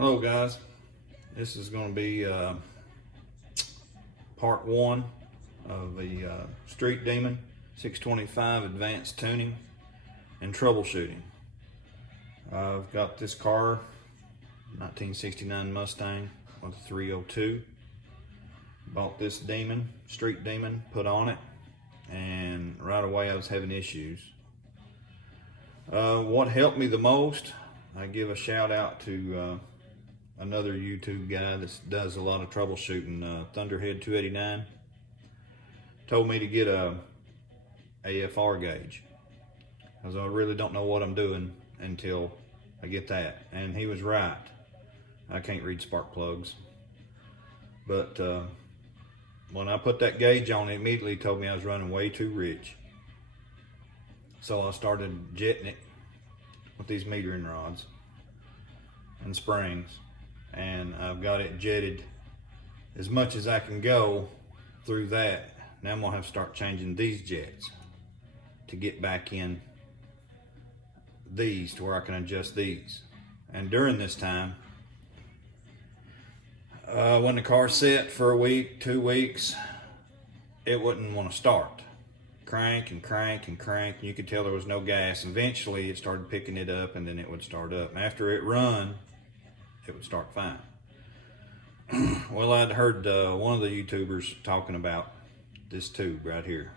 Hello guys, this is going to be part one of the Street Demon 625 advanced tuning and troubleshooting. I've got this car, 1969 Mustang with a 302. Bought this Demon, Street Demon, put on it, and right away I was having issues. What helped me the most, I give a shout out to another YouTube guy that does a lot of troubleshooting, Thunderhead 289. Told me to get a AFR gauge, because I really don't know what I'm doing until I get that. And he was right. I can't read spark plugs. But when I put that gauge on, it immediately told me I was running way too rich. So I started jetting it with these metering rods and springs, and I've got it jetted as much as I can go through that. Now I'm gonna have to start changing these jets to get back in these to where I can adjust these. And during this time, when the car set for a week, 2 weeks, it wouldn't want to start. Crank and crank and crank. You could tell there was no gas. Eventually it started picking it up, and then it would start up. After it run, it would start fine. Well, I'd heard one of the YouTubers talking about this tube right here,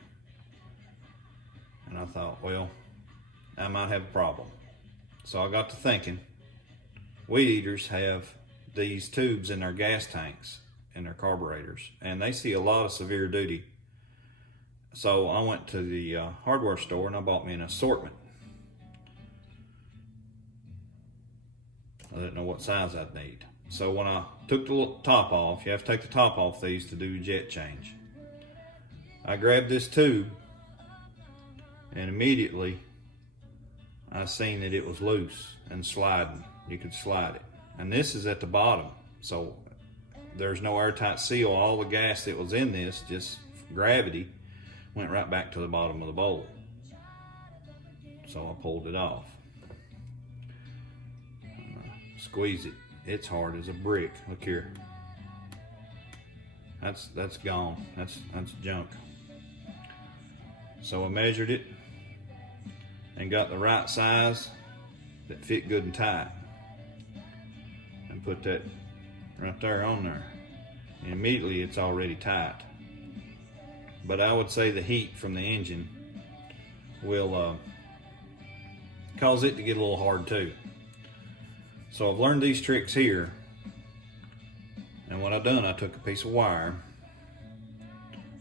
and I thought, well, I might have a problem. So I got to thinking, weed eaters have these tubes in their gas tanks and their carburetors, and they see a lot of severe duty. So I went to the hardware store and I bought me an assortment. I didn't know what size I'd need. So when I took the top off, you have to take the top off these to do jet change. I grabbed this tube, and immediately I seen that it was loose and sliding. You could slide it. And this is at the bottom, so there's no airtight seal. All the gas that was in this, just gravity, went right back to the bottom of the bowl. So I pulled it off. Squeeze it. It's hard as a brick. Look here. That's gone. That's junk. So I measured it and got the right size that fit good and tight, and put that right there on there. And immediately it's already tight. But I would say the heat from the engine will cause it to get a little hard too. So I've learned these tricks here, and what I've done, I took a piece of wire.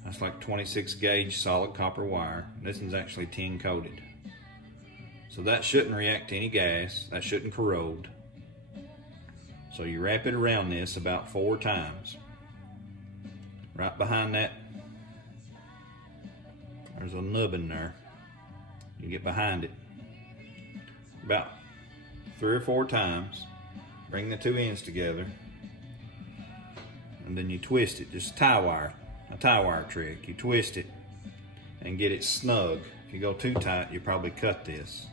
That's like 26 gauge solid copper wire. This one's actually tin coated. So that shouldn't react to any gas, that shouldn't corrode. So you wrap it around this about 4 times. Right behind that, there's a nubbin there. You get behind it about 3 or 4 times. Bring the 2 ends together, and then you twist it. Just a tie wire trick. You twist it and get it snug. If you go too tight, you probably cut this.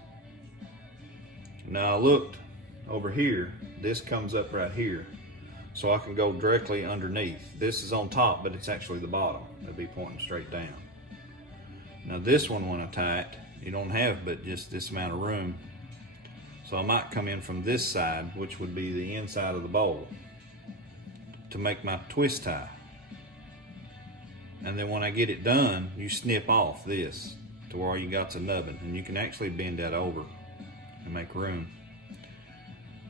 Now I looked over here. This comes up right here, so I can go directly underneath. This is on top, but it's actually the bottom. It'll be pointing straight down. Now this one, when I tie it, you don't have but just this amount of room. So I might come in from this side, which would be the inside of the bowl, to make my twist tie. And then when I get it done, you snip off this to where all you got's a nubbin, and you can actually bend that over and make room.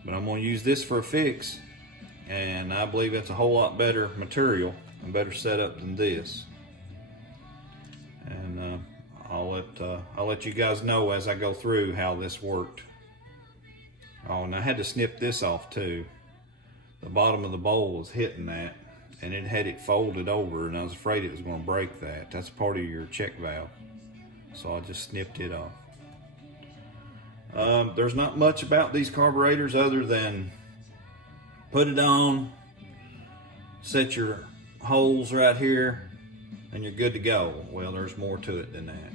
But I'm going to use this for a fix, and I believe it's a whole lot better material and better setup than this. And I'll let you guys know as I go through how this worked. Oh, and I had to snip this off too. The bottom of the bowl was hitting that, and it had it folded over, and I was afraid it was going to break that. That's part of your check valve. So I just snipped it off. There's not much about these carburetors other than put it on, set your holes right here, and you're good to go. Well, there's more to it than that.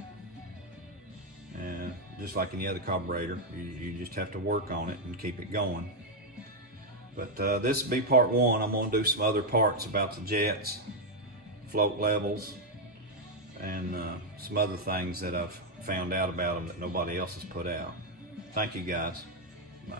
And just like any other carburetor, you just have to work on it and keep it going. But this will be part one. I'm going to do some other parts about the jets, float levels, and some other things that I've found out about them that nobody else has put out. Thank you guys. Bye.